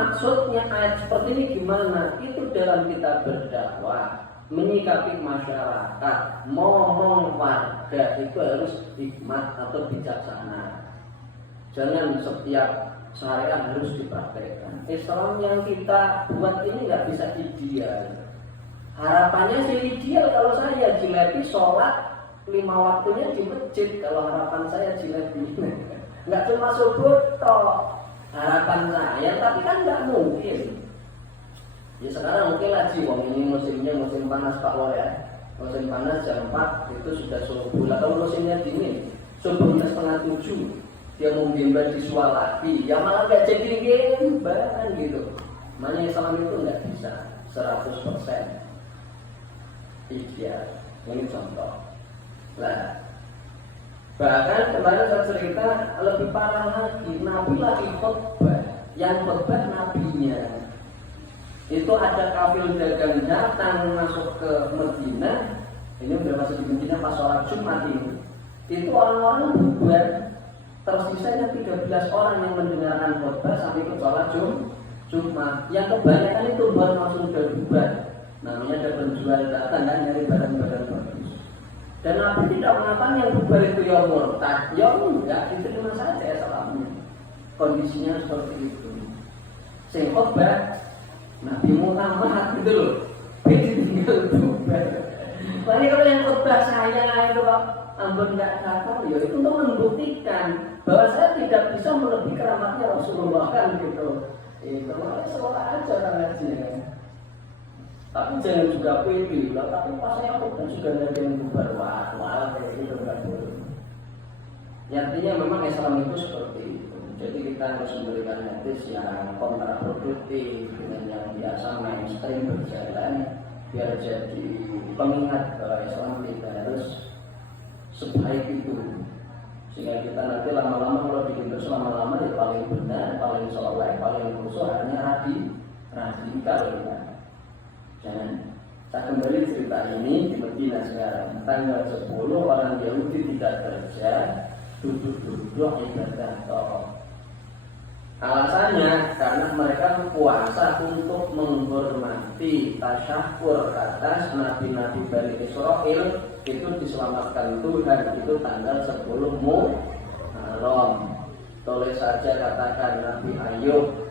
maksudnya ayat seperti ini gimana? Itu dalam kita berdakwah, menyikapi masyarakat, ngomong warga itu harus hikmat atau bijaksana. Jangan setiap syariat harus dipraktekkan. Islam yang kita buat ini nggak bisa ideal. Harapannya sih ideal kalau saya jilepi sholat 5 waktunya di masjid. Kalau harapan saya jilepi nggak cuma subuh toh. Harapan saya, tapi kan nggak mungkin. Ya sekarang mungkin lagi, wong ini musimnya musim panas Pak Wah ya. Musim panas jam 4 itu sudah subuh. Kalau musimnya dingin, subuhnya 6:30 dia mau bimbel di sual lagi. Ya malah nggak jadi gimban gitu. Makanya Islam itu nggak bisa 100% ideal. Ini contoh. Lah. Bahkan kemarin saya cerita lebih parah lagi, Nabi lagi khutbah, yang khutbah nabinya. Itu ada kafir dagang datang masuk ke Madinah. Ini udah masuk di Madinah pas sholat Jumat ini. Itu orang-orang bubar, tersisanya 13 orang yang mendengarkan khutbah sampai ke sholat Jumat. Yang kebanyakan itu baru langsung udah bubar. Namanya ada penjual datang kan nyari barang-barang bagus. Dan Nabi tidak mengatakan yang bubar itu yang murtad, enggak, itu cuma saja salamnya. Kondisinya seperti itu. Sing khotbah Nabi Muhammad gitu loh, itu tinggal bubar. Makanya kalau yang khotbah saya itu kok ampun nggak datang, ya itu untuk membuktikan bahwa saya tidak bisa melebihi keramatnya Rasulullah kan gitu. Itu malah seolah aja ngajinya. Tapi jangan juga pilih lah, tapi pas saya khutbah juga ada yang bubar, wah kayak gitu nggak boleh. Ya, artinya memang Islam itu seperti itu. Jadi kita harus memberikan hadis yang kontraproduktif dengan yang biasa mainstream berjalan, biar jadi pengingat bahwa Islam tidak harus sebaik itu. Sehingga kita nanti lama-lama kalau bikin terus lama-lama ya paling benar, paling soleh, paling khusus, hanya radikal ya. Jangan. Saya kembali cerita ini di Madinah sekarang. Tanggal 10 orang Yahudi tidak kerja, duduk-duduk ibadah toh. Alasannya karena mereka puasa untuk menghormati tasyakur atas nabi-nabi Bani Israel itu diselamatkan Tuhan. Itu tanggal 10 Muharram. Tulis saja katakan Nabi Ayub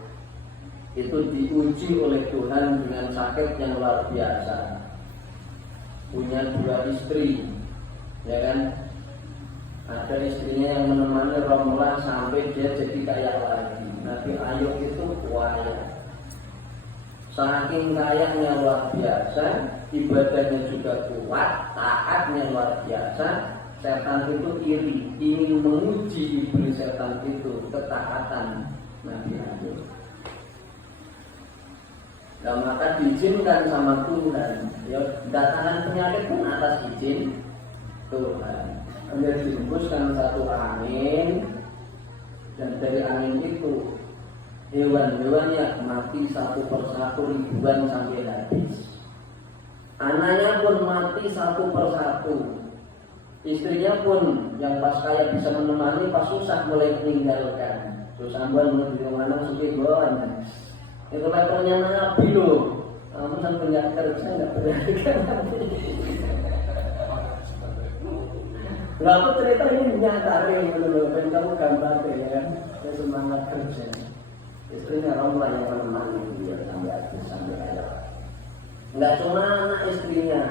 itu diuji oleh Tuhan dengan sakit yang luar biasa. Punya 2 istri, ya kan? Ada istrinya yang menemani Romlah sampai dia jadi kaya lagi. Nabi Ayub itu kaya, saking kayanya luar biasa, ibadahnya juga kuat, taatnya luar biasa. Setan itu iri, ingin menguji iblis setan itu ketaatan Nabi Ayub. Dan maka diizinkan sama Tuhan, ya datangkan penyakit pun atas izin Tuhan. Kemudian dihembuskan satu angin, dan dari angin itu hewan-hewannya mati satu persatu, ribuan sampai habis. Anaknya pun mati satu persatu. Istrinya pun yang pas kaya bisa menemani, pas susah mulai meninggalkan. Susah banget menuju mana sudah bawa. Itu levelnya Nabi loh. Kamu kan punya kerja nggak berharga nanti. Nggak, aku cerita ini nyata real loh. Dan kamu gambar ya, saya semangat kerja. Istrinya Romlah yang menemani dia sampai habis sampai akhir. Nggak cuma anak istrinya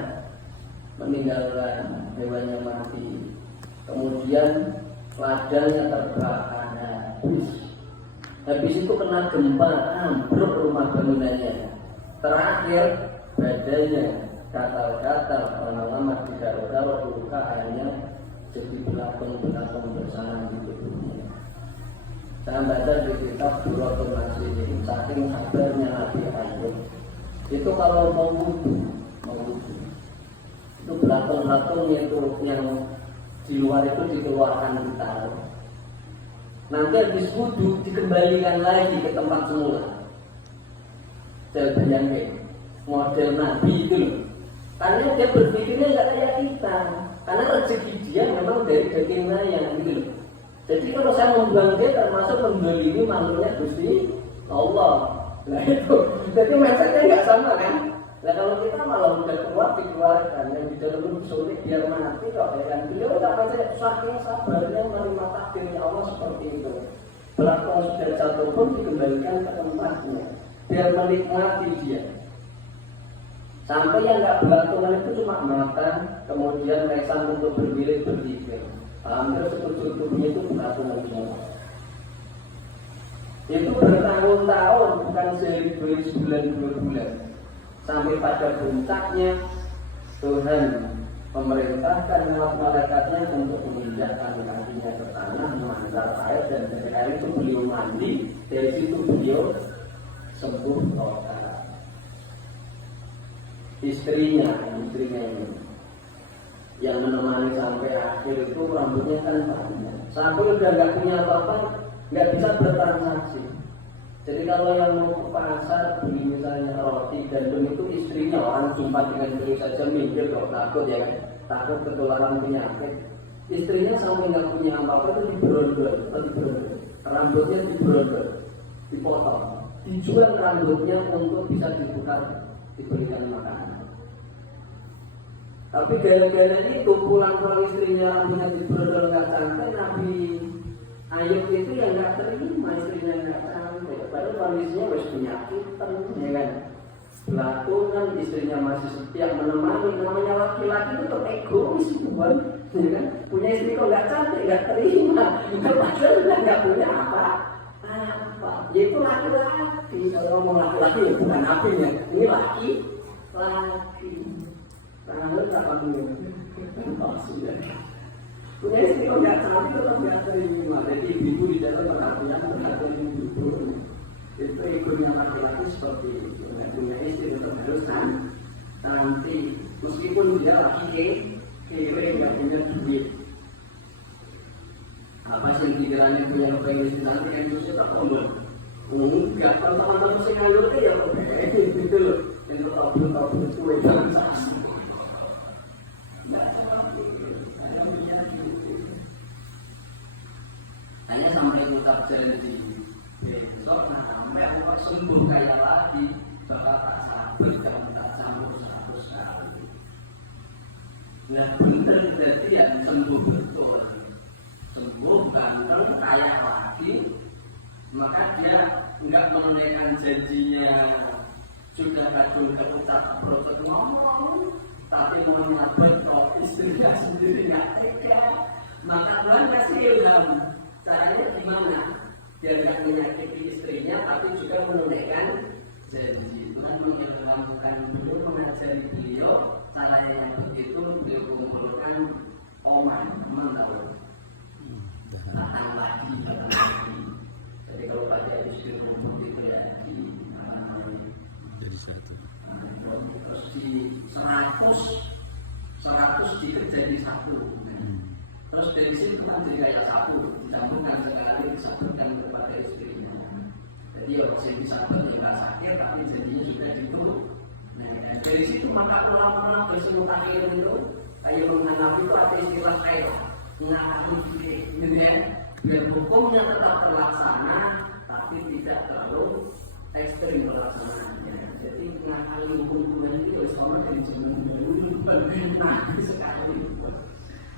meninggalkan, hewannya mati. Kemudian ladangnya terbakar habis. Habis itu kena gempa, ambruk rumah bangunannya. Terakhir badannya gatal-gatal, lama-lama digaruk-garuk, luka akhirnya jadi belatung-belatung bersama di tubuhnya. Saya baca di kitab Suratul Nasirin, saking sabarnya Nabi Ayub. Itu kalau mau wudu, itu belatung-belatungnya itu yang di luar itu dikeluarkan ditaruh. Nanti habis wudhu dikembalikan lagi ke tempat semula. Saya bayangkan model Nabi itu loh. Karena dia berpikirnya nggak kayak kita. Karena rezeki dia memang dari daging ayam gitu loh. Jadi kalau saya membuang dia termasuk mendolimi makhluknya Gusti Allah. Nah itu, jadi mindsetnya nggak sama kan? Nah kalau kita malah udah keluar dikeluarkan, yang di dalam itu sulit biar mati kok ya kan? Beliau nggak mindset saking sabarnya menerima takdirnya Allah seperti itu. Belakang sudah jatuh pun dikembalikan ke tempatnya, biar menikmati dia. Sampai yang nggak belakangan itu cuma makan, kemudian lesan untuk berdiri berpikir. Hampir sekujur tubuhnya itu belakangan semua. Itu bertahun-tahun, bukan sehari beri sebulan dua bulan. Sampai pada puncaknya Tuhan memerintahkan malaikatnya untuk menginjakkan kakinya ke tanah, mengantar air, dan dari air itu beliau mandi. Dari situ beliau sembuh total. Istrinya ini yang menemani sampai akhir itu rambutnya kan panjang. Sampai udah nggak punya apa-apa, nggak bisa bertransaksi. Jadi kalau yang mau ke pasar beli misalnya roti gandum itu istrinya, orang jumpa dengan beliau saja mikir kok takut ya kan, takut ketularan penyakit. Istrinya sampai nggak punya apa-apa itu diberondol, rambutnya diberondol, dipotong, dijual rambutnya untuk bisa ditukar, diberikan makanan. Tapi gara-gara itu pulang istrinya rambutnya diberondol nggak cantik, Nabi Ayub itu yang nggak terima istrinya nggak cantik. Padahal kondisinya harus penyakitan, ya kan? Belakangan istrinya masih setia menemani. Namanya laki-laki itu egois, bukan? Ya kan? Punya istri kok nggak cantik, nggak terima. Itu padahal sudah nggak punya apa. Yaitu laki-laki. Kalau ngomong laki-laki ya bukan apinya. Ini laki. Tangan apa dulu? Sudah. Punya istri kok nggak cantik tetap nggak terima. Jadi ibu di dalam perhatian ibu. Itu egonya laki-laki seperti itu. Punya istri tetap harus cantik. Meskipun dia laki kere nggak punya duit. Apa sih yang pikirannya punya kepengen istri cantik yang terusnya tak ngomong? Enggak, kalau teman-teman sih nganggur itu ya gitu loh. Yang tahu kue jangan saksi. Hanya sampai ucap janji besok sampai aku sembuh kayak lagi bakal tak sabar dan tak campur 100 kali. Nah bener jadi yang sembuh betul, sembuh ganteng kayak lagi, maka dia nggak menunaikan janjinya sudah kadung terucap proses ngomong, tapi mengelabrak kok istrinya sendiri nggak tega. Maka Tuhan kasih ilham. Caranya gimana? Biar gak menyakiti istrinya, tapi juga menunaikan janji. Tuhan mengilhamkan beliau, mengajari beliau caranya yang begitu. Beliau mengumpulkan teman tahu, datang lagi. Jadi kalau pada istri rumput itu ya jadi satu. Terus di 100 dikerja di satu. Terus dari situ kan jadi kayak sapu, dicampurkan sekali, disampurkan kepada istrinya. Jadi orang yang disampur ya nggak sakit, tapi jadinya sudah itu. Nah, dari situ maka ulama-ulama berseluruh akhir itu, kayak mengenal itu ada istilah kayak ngakali gitu ya. Biar hukumnya tetap terlaksana, tapi tidak terlalu ekstrim pelaksanaannya. Jadi ngakali hukum itu harus sama dari zaman dulu benar sekali.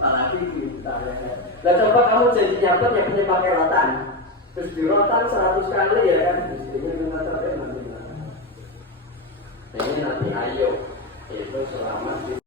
Apalagi kita ya kan. Nah coba kamu jadi nyatet yang punya pakai rotan, terus di rotan 100 kali ya kan, istrinya mengatakan nanti. Ini nanti Ayub itu selamat di